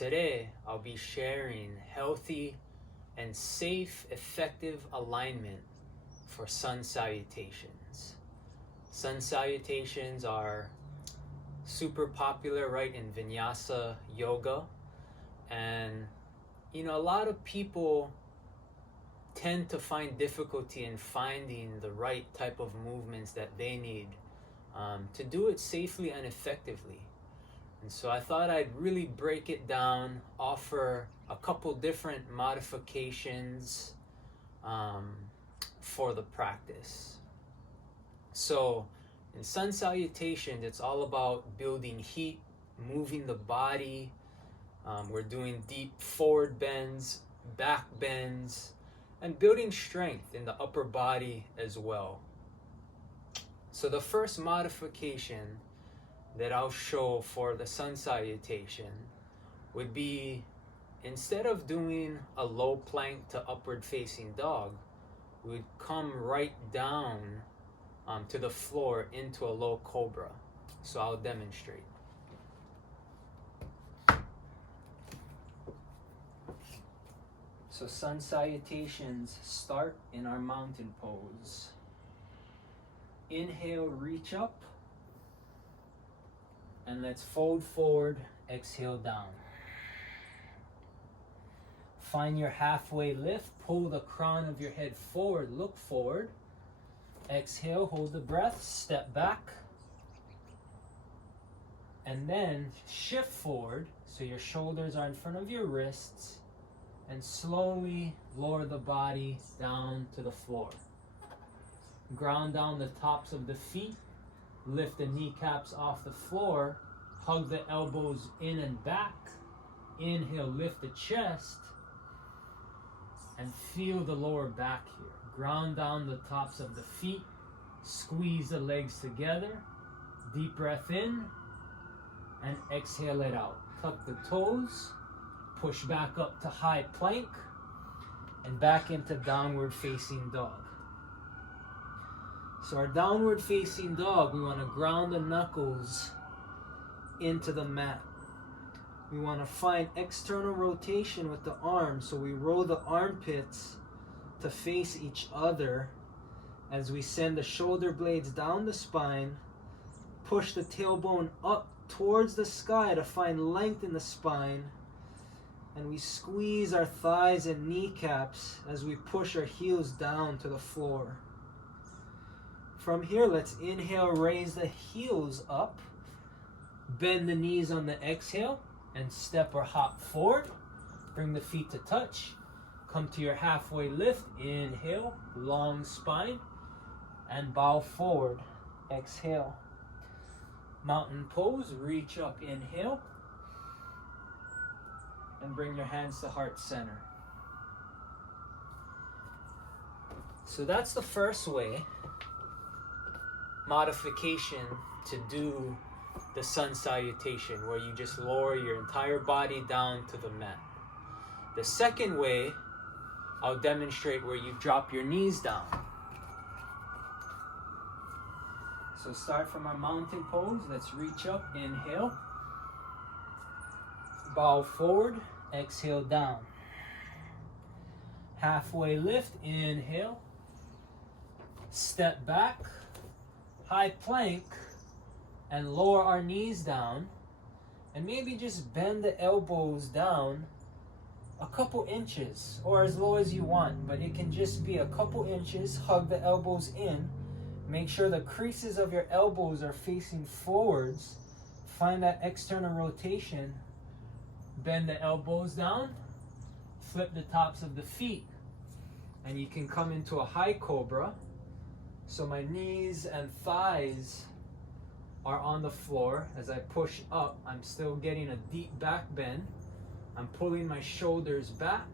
today I'll be sharing healthy and safe, effective alignment for sun salutations. Sun salutations are super popular, right, in VINYASA yoga. And, you know, a lot of people tend to find difficulty in finding the right type of movements that they need to do it safely and effectively. And so I thought I'd really break it down, offer a couple different modifications for the practice. So in sun salutations, it's all about building heat, moving the body. We're doing deep forward bends, back bends, and building strength in the upper body as well. So the first modification that I'll show for the sun salutation would be, instead of doing a low plank to upward facing dog, we would come right down to the floor into a low cobra. So I'll demonstrate. So sun salutations start in our mountain pose. Inhale, reach up. And let's fold forward, exhale down. Find your halfway lift, pull the crown of your head forward, look forward. Exhale, hold the breath, step back. And then shift forward, so your shoulders are in front of your wrists. And slowly lower the body down to the floor. Ground down the tops of the feet. Lift the kneecaps off the floor. Hug the elbows in and back. Inhale, lift the chest. And feel the lower back here. Ground down the tops of the feet. Squeeze the legs together. Deep breath in. And exhale it out. Tuck the toes. Push back up to high plank. And back into downward facing dog. So our downward facing dog, we want to ground the knuckles into the mat. We want to find external rotation with the arms, so we roll the armpits to face each other as we send the shoulder blades down the spine, push the tailbone up towards the sky to find length in the spine, and we squeeze our thighs and kneecaps as we push our heels down to the floor. From here, let's inhale, raise the heels up, bend the knees on the exhale, and step or hop forward. Bring the feet to touch. Come to your halfway lift. Inhale, long spine, and bow forward. Exhale. Mountain pose, reach up, inhale, and bring your hands to heart center. So that's the first way, modification to do the sun salutation, where you just lower your entire body down to the mat. The second way, I'll demonstrate where you drop your knees down. So start from our mountain pose. Let's reach up, inhale. Bow forward, exhale down. Halfway lift, inhale. Step back, high plank, and lower our knees down. And maybe just bend the elbows down a couple inches, or as low as you want, but it can just be a couple inches. Hug the elbows in. Make sure the creases of your elbows are facing forwards. Find that external rotation. Bend the elbows down. Flip the tops of the feet. And you can come into a high cobra. So my knees and thighs are on the floor. As I push up, I'm still getting a deep back bend. I'm pulling my shoulders back.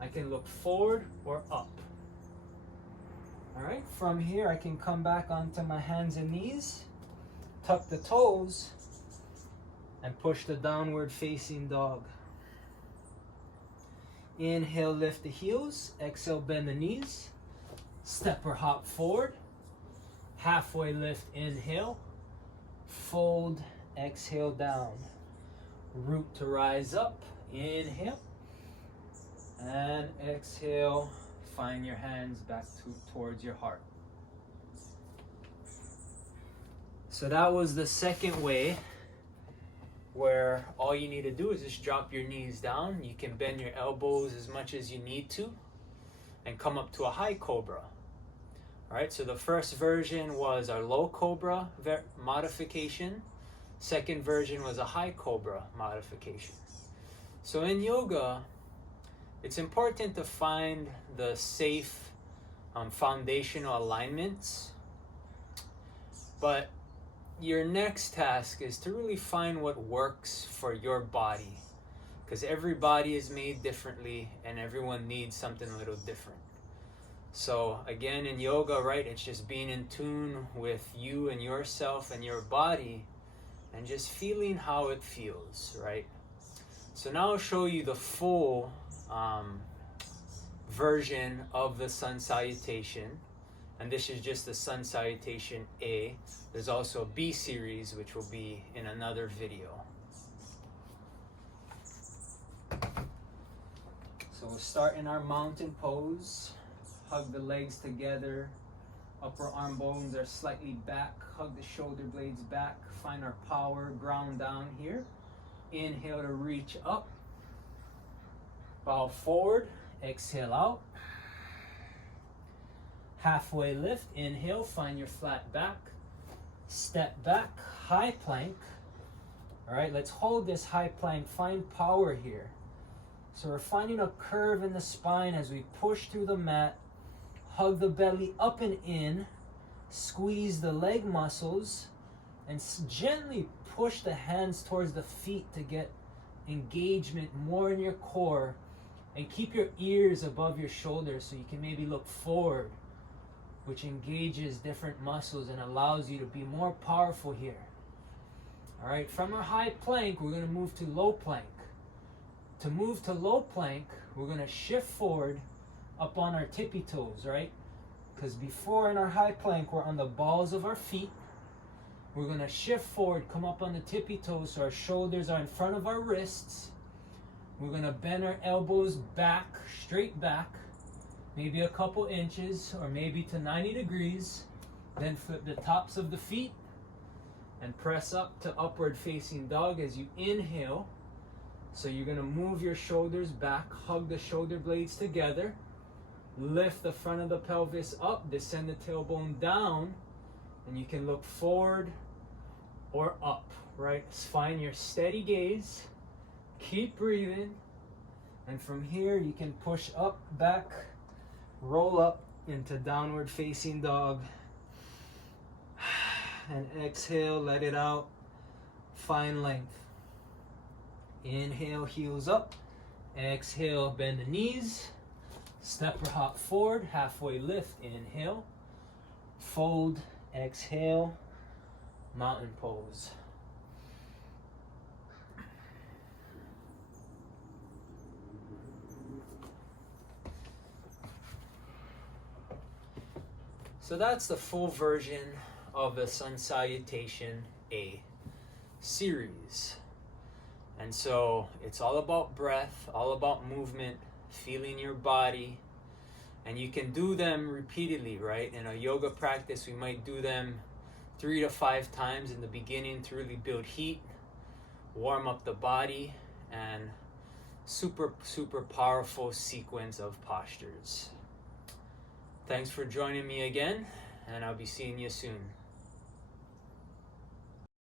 I can look forward or up. All right, from here I can come back onto my hands and knees, tuck the toes, and push the downward facing dog. Inhale, lift the heels. Exhale, bend the knees. Step or hop forward. Halfway lift, inhale. Fold, exhale down. root to rise up. Inhale. And exhale. Find your hands back towards your heart. So that was the second way, where all you need to do is just drop your knees down. You can bend your elbows as much as you need to and come up to a high cobra. All right, so the first version was our low cobra modification. Second version was a high cobra modification. So in yoga, it's important to find the safe foundational alignments. But your next task is to really find what works for your body, because every body is made differently and everyone needs something a little different. So again, in yoga, right, it's just being in tune with you and yourself and your body and just feeling how it feels, right? So now I'll show you the full version of the sun salutation. And this is just the sun salutation A. There's also a B series, which will be in another video. So we'll start in our mountain pose. Hug the legs together. Upper arm bones are slightly back. Hug the shoulder blades back. Find our power. Ground down here. Inhale to reach up. Bow forward. Exhale out. Halfway lift. Inhale. Find your flat back. Step back. High plank. All right, let's hold this high plank. Find power here. So we're finding a curve in the spine as we push through the mat. Hug the belly up and in. Squeeze the leg muscles. And gently push the hands towards the feet to get engagement more in your core. And keep your ears above your shoulders so you can maybe look forward, which engages different muscles and allows you to be more powerful here. All right, from our high plank, we're going to move to low plank. To move to low plank, we're going to shift forward up on our tippy toes, right? Because before in our high plank, we're on the balls of our feet. We're going to shift forward, come up on the tippy toes so our shoulders are in front of our wrists. We're going to bend our elbows back, straight back, maybe a couple inches or maybe to 90 degrees. Then flip the tops of the feet and press up to upward facing dog as you inhale. So you're going to move your shoulders back, hug the shoulder blades together, lift the front of the pelvis up, descend the tailbone down, and you can look forward or up, right? Find your steady gaze, keep breathing, and from here you can push up, back, roll up into downward facing dog, and exhale, let it out, find length. Inhale, heels up. Exhale, bend the knees. Step or hop forward, halfway lift. Inhale, fold, exhale, mountain pose. So that's the full version of the Sun Salutation A series. And so it's all about breath, all about movement, feeling your body. And you can do them repeatedly, right? In a yoga practice, we might do them 3 to 5 times in the beginning to really build heat, warm up the body, and super, super powerful sequence of postures. Thanks for joining me again, and I'll be seeing you soon.